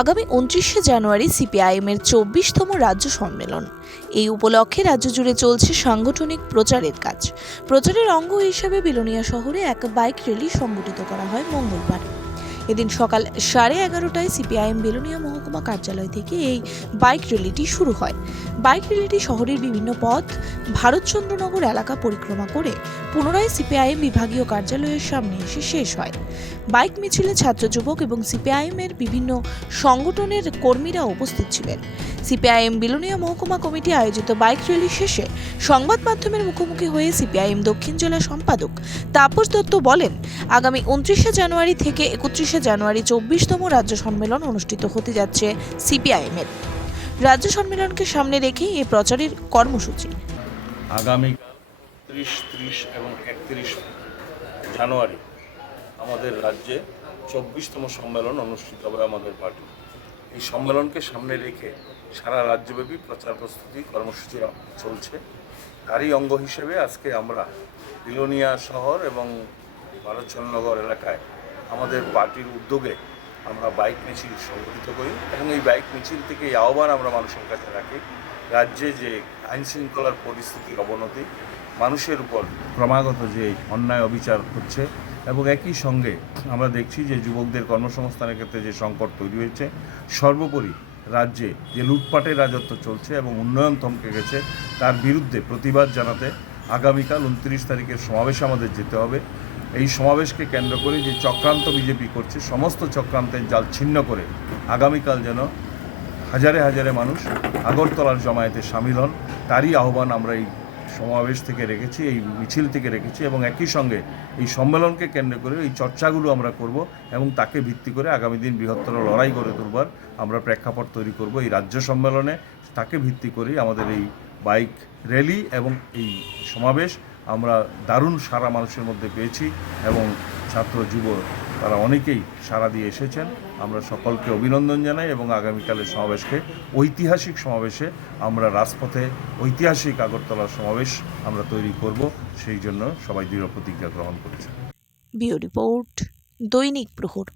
আগামী উনত্রিশে জানুয়ারি সিপিআইএমের চব্বিশতম রাজ্য সম্মেলন। এই উপলক্ষে রাজ্য জুড়ে চলছে সাংগঠনিক প্রচারের কাজ। প্রচারের অঙ্গ হিসেবে বিলোনিয়া শহরে এক বাইক র্যালি সংগঠিত করা হয় মঙ্গলবার। এদিন সকাল সাড়ে এগারোটায় সিপিআইএম বেলুনিয়া মহকুমা কার্যালয় থেকে এই বাইক র্যালিটি শুরু হয়। বাইক র্যালিটি শহরের বিভিন্ন পথ, ভারতচন্দ্রনগর এলাকা পরিক্রমা করে পুনরায় সিপিআইএম বিভাগীয় কার্যালয়ের সামনে এসে শেষ হয়। বাইক মিছিলে ছাত্র যুবক এবং সিপিআইএম এর বিভিন্ন সংগঠনের কর্মীরা উপস্থিত ছিলেন। সিপিআইএম বিলোনিয়া মহকুমা কমিটি আয়োজিত বাইক র্যালি শেষে সংবাদ মাধ্যমের মুখোমুখি হয়ে সিপিআইএম দক্ষিণ জেলা সম্পাদক তাপস দত্ত বলেন, আগামী উনত্রিশে জানুয়ারি থেকে একত্রিশে জানুয়ারি চব্বিশতম রাজ্য সম্মেলন অনুষ্ঠিত হতে যাচ্ছে সিপিআইএম এর রাজ্য সম্মেলনকে সামনে রেখে এই প্রচারের কর্মসূচি। আগামীকাল ত্রিশ ত্রিশ এবং একত্রিশ জানুয়ারি আমাদের রাজ্যে চব্বিশতম সম্মেলন অনুষ্ঠিত হবে আমাদের পার্টি। এই সম্মেলনকে সামনে রেখে সারা রাজ্যব্যাপী প্রচার প্রস্তুতি কর্মসূচি চলছে। তারই অঙ্গ হিসেবে আজকে আমরা বিলোনিয়া শহর এবং ভারতচন্দ্রনগর এলাকায় আমাদের পার্টির উদ্যোগে আমরা বাইক মিছিল সংগঠিত করি এবং এই বাইক মিছিল থেকে এই আহ্বান আমরা মানুষের কাছে রাখি। রাজ্যে যে আইন শৃঙ্খলার পরিস্থিতির অবনতি, মানুষের উপর ক্রমাগত যে অন্যায় অবিচার হচ্ছে এবং একই সঙ্গে আমরা দেখছি যে যুবকদের কর্মসংস্থানের ক্ষেত্রে যে সংকট তৈরি হয়েছে, সর্বোপরি রাজ্যে যে লুটপাটের রাজত্ব চলছে এবং উন্নয়ন থমকে গেছে, তার বিরুদ্ধে প্রতিবাদ জানাতে আগামীকাল উনত্রিশ তারিখের সমাবেশে আমাদের যেতে হবে। এই সমাবেশকে কেন্দ্র করে যে চক্রান্ত বিজেপি করছে, সমস্ত চক্রান্তের জাল ছিন্ন করে আগামীকাল যেন হাজারে হাজারে মানুষ আগরতলার জমায়েতে সামিল হন। তারই আহ্বান আমরা এই সমাবেশ থেকে রেখেছি, এই মিছিল থেকে রেখেছি এবং একই সঙ্গে এই সম্মেলনকে কেন্দ্র করে এই চর্চাগুলো আমরা করব এবং তাকে ভিত্তি করে আগামী দিন বৃহত্তর লড়াই গড়ে তুলবার আমরা প্রেক্ষাপট তৈরি করব এই রাজ্য সম্মেলনে। তাকে ভিত্তি করেই আমাদের এই বাইক র্যালি এবং এই সমাবেশ আমরা দারুণ সারা মানুষের মধ্যে পেয়েছি এবং ছাত্র, যুব তারা অনেকেই সাড়া দিয়ে এসেছেন। আমরা সকলকে অভিনন্দন জানাই এবং আগামীকালের সমাবেশকে, ঐতিহাসিক সমাবেশে আমরা রাজপথে ঐতিহাসিক আগরতলার সমাবেশ আমরা তৈরি করব। সেই জন্য সবাই দৃঢ় প্রতিজ্ঞা গ্রহণ করছে। বিও রিপোর্ট, দৈনিক প্রহর।